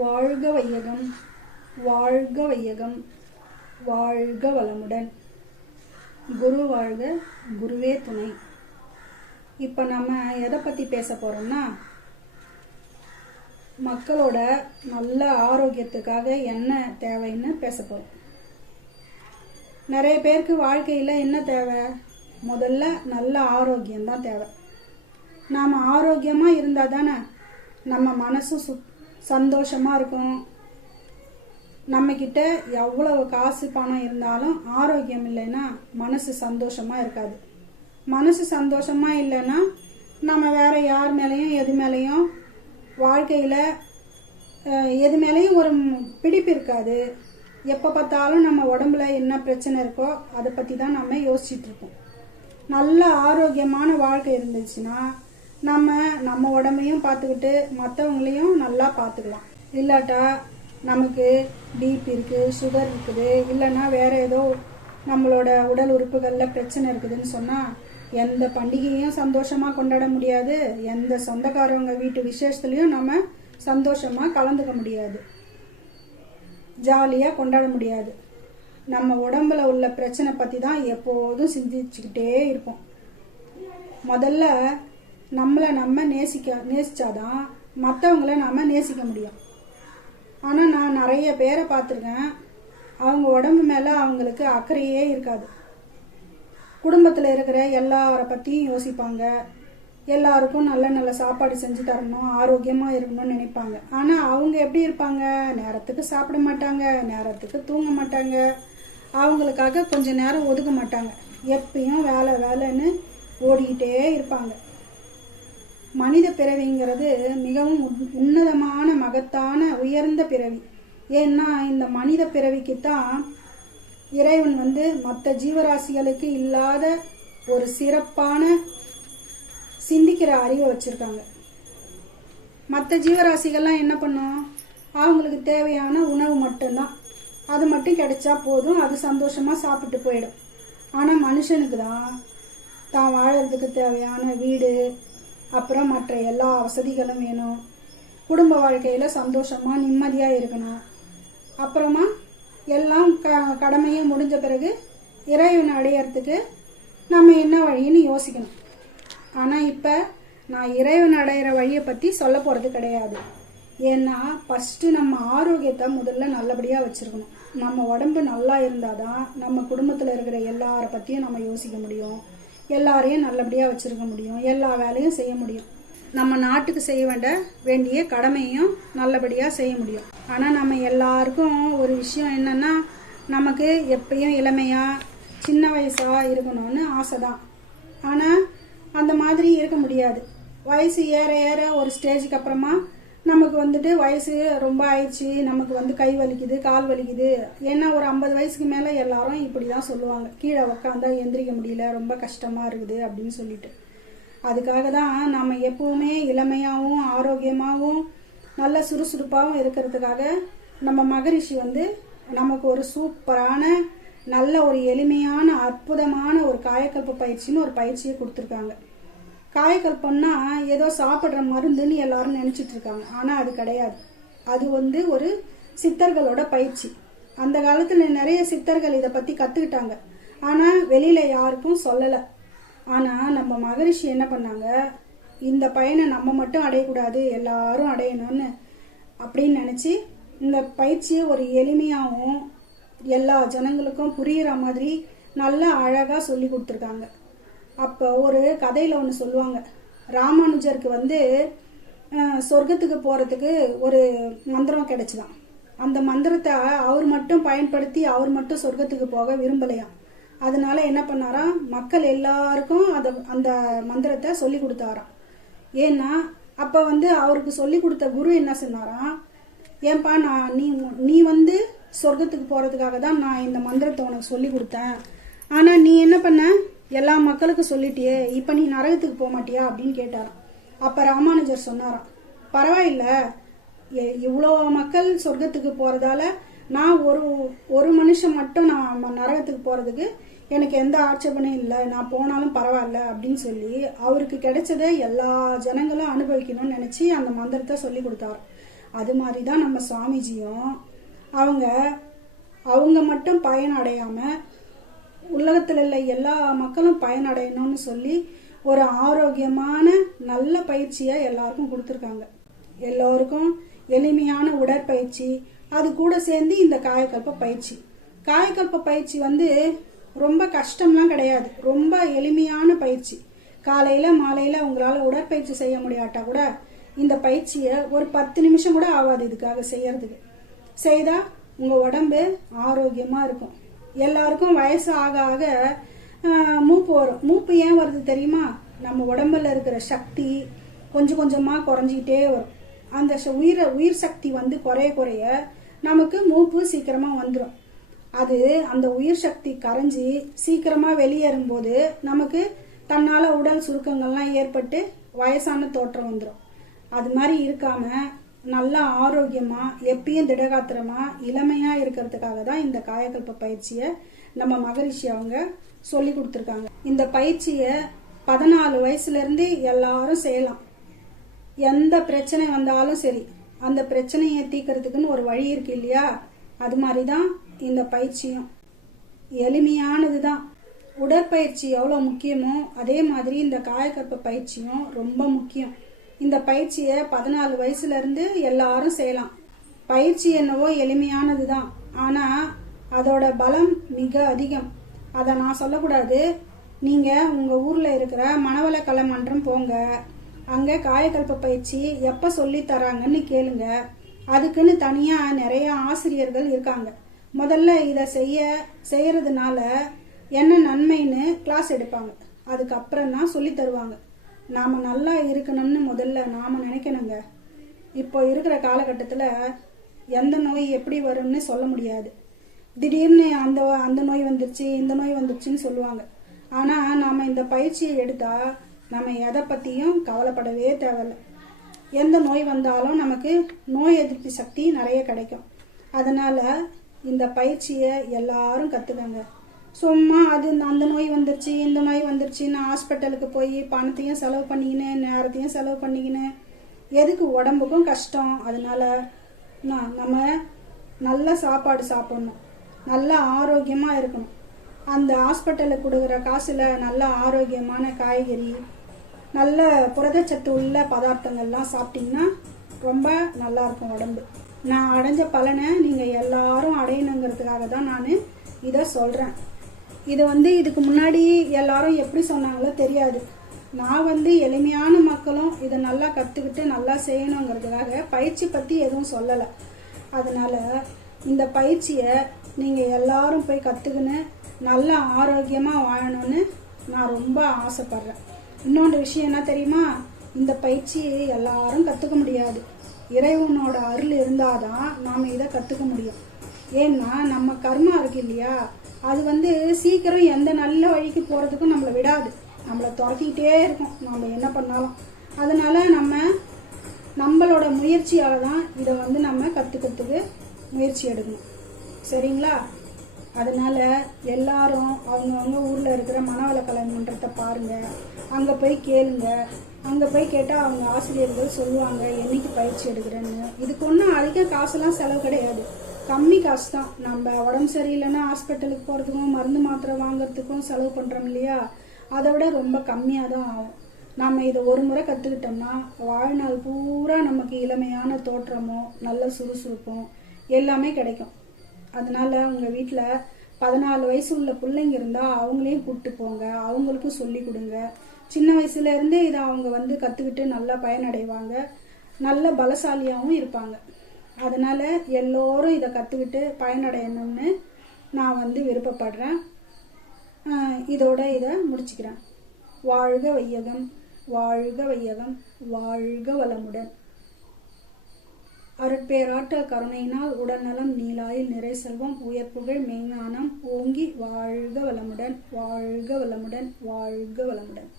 வாழ்க வையகம், வாழ்க வையகம், வாழ்க வளமுடன். குரு வாழ்க, குருவே துணை. இப்போ நம்ம எதை பற்றி பேச போகிறோம்னா, மக்களோட நல்ல ஆரோக்கியத்துக்காக என்ன தேவைன்னு பேச போகிறோம். நிறைய பேருக்கு வாழ்க்கையில் என்ன தேவை? முதல்ல நல்ல ஆரோக்கியம்தான் தேவை. நாம் ஆரோக்கியமாக இருந்தால் தானே நம்ம மனசும் சந்தோஷமாக இருக்கும். நம்மக்கிட்ட எவ்வளவு காசு பணம் இருந்தாலும் ஆரோக்கியம் இல்லைன்னா மனசு சந்தோஷமாக இருக்காது. மனசு சந்தோஷமாக இல்லைன்னா நம்ம வேற யார் மேலேயும் எது மேலேயும் வாழ்க்கையில் எது மேலேயும் ஒரு பிடிப்பு இருக்காது. எப்போ பார்த்தாலும் நம்ம உடம்புல என்ன பிரச்சனை இருக்கோ அதை பற்றி தான் நம்ம யோசிச்சுட்டு இருப்போம். நல்ல ஆரோக்கியமான வாழ்க்கை இருந்துச்சுன்னா நம்ம உடம்பையும் பார்த்துக்கிட்டு மற்றவங்களையும் நல்லா பார்த்துக்கலாம். இல்லாட்டா நமக்கு பிபி இருக்குது, சுகர் இருக்குது, இல்லைன்னா வேற ஏதோ நம்மளோட உடல் உறுப்புகளில் பிரச்சனை இருக்குதுன்னு சொன்னால் எந்த பண்டிகையும் சந்தோஷமாக கொண்டாட முடியாது. எந்த சொந்தக்காரவங்க வீட்டு விசேஷத்துலையும் நம்ம சந்தோஷமாக கலந்துக்க முடியாது, ஜாலியாக கொண்டாட முடியாது. நம்ம உடம்புல உள்ள பிரச்சனை பற்றி தான் எப்போதும் சிந்திச்சுக்கிட்டே இருப்போம். முதல்ல நம்மளை நம்ம நேசிச்சாதான் மற்றவங்கள நம்ம நேசிக்க முடியும். ஆனால் நான் நிறைய பேரை பார்த்துருக்கேன், அவங்க உடம்பு மேலே அவங்களுக்கு அக்கறையே இருக்காது. குடும்பத்தில் இருக்கிற எல்லாரை பற்றியும் யோசிப்பாங்க. எல்லாருக்கும் நல்ல நல்ல சாப்பாடு செஞ்சு தரணும், ஆரோக்கியமாக இருக்கணும்னு நினைப்பாங்க. ஆனால் அவங்க எப்படி இருப்பாங்க? நேரத்துக்கு சாப்பிட மாட்டாங்க, நேரத்துக்கு தூங்க மாட்டாங்க, அவங்களுக்காக கொஞ்சம் நேரம் ஒதுக்க மாட்டாங்க. எப்பயும் வேலை வேலைன்னு ஓடிக்கிட்டே இருப்பாங்க. மனித பிறவிங்கிறது மிகவும் உன்னதமான மகத்தான உயர்ந்த பிறவி. ஏன்னா இந்த மனித பிறவிக்குத்தான் இறைவன் மற்ற ஜீவராசிகளுக்கு இல்லாத ஒரு சிறப்பான சிந்திக்கிற அறிவை வச்சிருக்காங்க. மற்ற ஜீவராசிகள்லாம் என்ன பண்ணும்? அவங்களுக்கு தேவையான உணவு மட்டும்தான், அது மட்டும் கிடைச்சா போதும், அது சந்தோஷமா சாப்பிட்டு போயிடும். ஆனால் மனுஷனுக்கு தான் வாழறதுக்கு தேவையான வீடு, அப்புறம் மற்ற எல்லா வசதிகளும் வேணும். குடும்ப வாழ்க்கையில் சந்தோஷமாக நிம்மதியாக இருக்கணும். அப்புறமா எல்லாம் கடமையை முடிஞ்ச பிறகு இறைவனை அடையிறதுக்கு நம்ம என்ன வழின்னு யோசிக்கணும். ஆனால் இப்போ நான் இறைவன் அடையிற வழியை பற்றி சொல்ல போகிறது கிடையாது. ஏன்னா ஃபஸ்ட்டு நம்ம ஆரோக்கியத்தை முதல்ல நல்லபடியாக வச்சுருக்கணும். நம்ம உடம்பு நல்லா இருந்தால் தான் நம்ம குடும்பத்தில் இருக்கிற எல்லாரை பற்றியும் நம்ம யோசிக்க முடியும், எல்லாரையும் நல்லபடியாக வச்சுருக்க முடியும், எல்லா வேலையும் செய்ய முடியும், நம்ம நாட்டுக்கு செய்ய வேண்டிய கடமையும் நல்லபடியாக செய்ய முடியும். ஆனால் நம்ம எல்லாருக்கும் ஒரு விஷயம் என்னென்னா, நமக்கு எப்பயும் இளமையாக சின்ன வயசாக இருக்கணும்னு ஆசை தான். ஆனால் அந்த மாதிரி இருக்க முடியாது. வயசு ஏற ஏற ஒரு ஸ்டேஜுக்கு அப்புறமா நமக்கு வயசு ரொம்ப ஆயிடுச்சு, நமக்கு கை வலிக்குது, கால் வலிக்குது. ஏன்னா ஒரு 50 வயசுக்கு மேலே எல்லாரும் இப்படி தான் சொல்லுவாங்க, கீழே உக்காந்தா எந்திரிக்க முடியல, ரொம்ப கஷ்டமாக இருக்குது அப்படின்னு சொல்லிட்டு. அதுக்காக தான் நம்ம எப்பவுமே இளமையாகவும் ஆரோக்கியமாகவும் நல்ல சுறுசுறுப்பாகவும் இருக்கிறதுக்காக நம்ம மகரிஷி நமக்கு ஒரு சூப்பரான நல்ல ஒரு எளிமையான அற்புதமான ஒரு காயக்கல்ப பயிற்சின்னு ஒரு பயிற்சியை கொடுத்துருக்காங்க. காயக்கல்பம்னா ஏதோ சாப்பிட்ற மருந்துன்னு எல்லாரும் நினச்சிட்டு இருக்காங்க. ஆனால் அது கிடையாது. அது ஒரு சித்தர்களோட பயிற்சி. அந்த காலத்தில் நிறைய சித்தர்கள் இதை பற்றி கற்றுக்கிட்டாங்க. ஆனால் வெளியில் யாருக்கும் சொல்லலை. ஆனால் நம்ம மகரிஷி என்ன பண்ணாங்க, இந்த பயனை நம்ம மட்டும் அடையக்கூடாது, எல்லாரும் அடையணும்னு அப்படின்னு நினச்சி இந்த பயிற்சியை ஒரு எளிமையாகவும் எல்லா ஜனங்களுக்கும் புரிகிற மாதிரி நல்லா அழகாக சொல்லி கொடுத்துருக்காங்க. அப்போ ஒரு கதையில் ஒன்று சொல்லுவாங்க, ராமானுஜருக்கு சொர்க்கத்துக்கு போகிறதுக்கு ஒரு மந்திரம் கிடைச்சிதான். அந்த மந்திரத்தை அவர் மட்டும் பயன்படுத்தி அவர் மட்டும் சொர்க்கத்துக்கு போக விரும்பலையாம். அதனால என்ன பண்ணாராம், மக்கள் எல்லாருக்கும் அந்த மந்திரத்தை சொல்லி கொடுத்தாராம். ஏன்னா அப்போ அவருக்கு சொல்லி கொடுத்த குரு என்ன சொன்னாராம், ஏன்பா நீ சொர்க்கத்துக்கு போகிறதுக்காக தான் நான் இந்த மந்திரத்தை உனக்கு சொல்லி கொடுத்தேன். ஆனால் நீ என்ன பண்ண, எல்லா மக்களுக்கும் சொல்லிட்டியே, இப்போ நீ நரகத்துக்கு போக மாட்டியா அப்படின்னு கேட்டாராம். அப்போ ராமானுஜர் சொன்னாராம், பரவாயில்ல, இவ்வளோ மக்கள் சொர்க்கத்துக்கு போகிறதால நான் ஒரு மனுஷன் மட்டும் நான் நரகத்துக்கு போகிறதுக்கு எனக்கு எந்த ஆட்சேபனையும் இல்லை, நான் போனாலும் பரவாயில்ல அப்படின்னு சொல்லி அவருக்கு கிடைச்சதை எல்லா ஜனங்களும் அனுபவிக்கணும்னு நினச்சி அந்த மந்திரத்தை சொல்லி கொடுத்தாரு. அது மாதிரி தான் நம்ம சுவாமிஜியும் அவங்க மட்டும் பயனடையாம உலகத்தில் உள்ள எல்லா மக்களும் பயனடையணும்னு சொல்லி ஒரு ஆரோக்கியமான நல்ல பயிற்சியை எல்லாருக்கும் கொடுத்துருக்காங்க. எல்லோருக்கும் எளிமையான உடற்பயிற்சி, அது கூட சேர்ந்து இந்த காயக்கல்ப பயிற்சி. காயக்கல்ப பயிற்சி ரொம்ப கஷ்டம்லாம் கிடையாது, ரொம்ப எளிமையான பயிற்சி. காலையில மாலையில உங்களால் உடற்பயிற்சி செய்ய முடியாட்டா கூட இந்த பயிற்சியை ஒரு 10 நிமிஷம் கூட ஆகாது இதுக்காக செய்யறதுக்கு. செய்தா உங்க உடம்பு ஆரோக்கியமா இருக்கும். எல்லாருக்கும் வயசு ஆக ஆக மூப்பு வரும். மூப்பு ஏன் வருது தெரியுமா? நம்ம உடம்புல இருக்கிற சக்தி கொஞ்சம் கொஞ்சமா குறைஞ்சிக்கிட்டே வரும். அந்த உயிர் சக்தி குறைய குறைய நமக்கு மூப்பு சீக்கிரமா வந்துடும். அது அந்த உயிர் சக்தி கரைஞ்சி சீக்கிரமா வெளியேறும் போது நமக்கு தன்னால உடல் சுருக்கங்கள்லாம் ஏற்பட்டு வயசான தோற்றம் வந்துடும். அது மாதிரி இருக்காம நல்லா ஆரோக்கியமா எப்பயும் திடகாத்திரமா இளமையா இருக்கிறதுக்காக தான் இந்த காயக்கல்ப பயிற்சியை நம்ம மகரிஷி அவங்க சொல்லி கொடுத்துருக்காங்க. இந்த பயிற்சியை 14 வயசுல இருந்து எல்லாரும் செய்யலாம். எந்த பிரச்சனை வந்தாலும் சரி, அந்த பிரச்சனையை தீர்க்கறதுக்குன்னு ஒரு வழி இருக்கு இல்லையா? அது மாதிரிதான் இந்த பயிற்சியும் எளிமையானது தான். உடற்பயிற்சி எவ்வளோ முக்கியமோ அதே மாதிரி இந்த காயக்கல்ப பயிற்சியும் ரொம்ப முக்கியம். இந்த பயிற்சியை 14 வயசுல இருந்து எல்லாரும் செய்யலாம். பயிற்சி என்னவோ எளிமையானது தான், ஆனா அதோட பலம் மிக அதிகம். அதை நான் சொல்லக்கூடாது. நீங்க உங்க ஊர்ல இருக்கிற மனவள கலை மன்றம் போங்க, அங்க காயக்கல்ப பயிற்சி எப்ப சொல்லி தராங்கன்னு கேளுங்க. அதுக்குன்னு தனியா நிறைய ஆசிரியர்கள் இருக்காங்க. முதல்ல இதை செய்யறதுனால என்ன நன்மைன்னு கிளாஸ் எடுப்பாங்க, அதுக்கப்புறம் தான் சொல்லி தருவாங்க. நாம நல்லா இருக்கணும்னு முதல்ல நாம நினைக்கணுங்க. இப்போ இருக்கிற காலகட்டத்தில் எந்த நோய் எப்படி வரும்னு சொல்ல முடியாது. திடீர்னு அந்த நோய் வந்துருச்சு இந்த நோய் வந்துருச்சுன்னு சொல்லுவாங்க. ஆனா நாம இந்த பயிற்சியை எடுத்தா நம்ம எதை பத்தியும் கவலைப்படவே தேவையில்லை. எந்த நோய் வந்தாலும் நமக்கு நோய் எதிர்ப்பு சக்தி நிறைய கிடைக்கும். அதனால இந்த பயிற்சியை எல்லாரும் கத்துக்கங்க. சும்மா அந்த நோய் வந்துருச்சு இந்த நோய் வந்துருச்சுன்னு ஹாஸ்பிட்டலுக்கு போய் பணத்தையும் செலவு பண்ணிக்கின்னு நேரத்தையும் செலவு பண்ணிக்கின்னு எதுக்கு? உடம்புக்கும் கஷ்டம். அதனால நம்ம நல்ல சாப்பாடு சாப்பிடணும், நல்லா ஆரோக்கியமா இருக்கணும். அந்த ஹாஸ்பிட்டலுக்கு கொடுக்குற காசுல நல்ல ஆரோக்கியமான காய்கறி, நல்ல புரதச்சத்து உள்ள பதார்த்தங்கள்லாம் சாப்பிட்டீங்கன்னா ரொம்ப நல்லா இருக்கும் உடம்பு. நான் அடைஞ்ச பலனை நீங்க எல்லாரும் அடையணுங்கிறதுக்காக தான் நான் இதை சொல்றேன். இது இதுக்கு முன்னாடி எல்லாரும் எப்படி சொன்னாங்களோ தெரியாது. நான் எளிமையான மக்களும் இதை நல்லா கற்றுக்கிட்டு நல்லா செய்யணுங்கிறதுக்காக பயிற்சி பற்றி எதுவும் சொல்லலை. அதனால இந்த பயிற்சியை நீங்கள் எல்லாரும் போய் கற்றுக்கின்னு நல்லா ஆரோக்கியமாக வாழணும்னு நான் ரொம்ப ஆசைப்படுறேன். இன்னொன்று விஷயம் என்ன தெரியுமா? இந்த பயிற்சியை எல்லாரும் கற்றுக்க முடியாது. இறைவனோட அருள் இருந்தாதான் நாம் இதை கற்றுக்க முடியும். ஏன்னா நம்ம கர்மா இருக்கு இல்லையா, அது சீக்கிரம் எந்த நல்ல வழிக்கு போகிறதுக்கும் நம்மளை விடாது, நம்மளை துரத்திக்கிட்டே இருக்கும் நம்ம என்ன பண்ணாலும். அதனால நம்மளோட முயற்சியால் தான் இதை நம்ம கற்றுக்கிறதுக்கு முயற்சி எடுக்கணும். சரிங்களா? அதனால எல்லாரும் அவங்கவுங்க ஊரில் இருக்கிற மனவள கலை மன்றத்தை பாருங்கள், அங்கே போய் கேளுங்க. அங்கே போய் கேட்டால் அவங்க ஆசிரியர்கள் சொல்லுவாங்க என்னைக்கு பயிற்சி எடுக்கிறேன்னு. இதுக்கு ஒன்றும் அதிக காசெல்லாம் செலவு கிடையாது, கம்மி காசு தான். நம்ம உடம்பு சரியில்லைன்னா ஹாஸ்பிட்டலுக்கு போகிறதுக்கும் மருந்து மாத்திரை வாங்குறதுக்கும் செலவு பண்ணுறோம் இல்லையா, அதை விட ரொம்ப கம்மியாக தான் ஆகும். நம்ம இதை ஒரு முறை கற்றுக்கிட்டோம்னா வாழ்நாள் பூரா நமக்கு இளமையான தோற்றமோ நல்ல சுறுசுறுப்பும் எல்லாமே கிடைக்கும். அதனால உங்கள் வீட்டில் 14 வயசு உள்ள பிள்ளைங்க இருந்தால் அவங்களையும் கூப்பிட்டு போங்க, அவங்களுக்கும் சொல்லி கொடுங்க. சின்ன வயசுலேருந்தே இதை அவங்க கற்றுக்கிட்டு நல்லா பயனடைவாங்க, நல்ல பலசாலியாகவும் இருப்பாங்க. அதனால் எல்லோரும் இதை கற்றுக்கிட்டு பயனடையணும்னு நான் விருப்பப்படுறேன். இதோட இதை முடிச்சுக்கிறேன். வாழ்க வையகம், வாழ்க வையகம், வாழ்க வளமுடன். அருட்பேராட்ட கருணையினால் உடல்நலம் நீலாயில் நிறை செல்வம் உயர்ப்புகள் மெய்ஞானம் ஓங்கி வாழ்க வளமுடன், வாழ்க வளமுடன், வாழ்க வளமுடன்.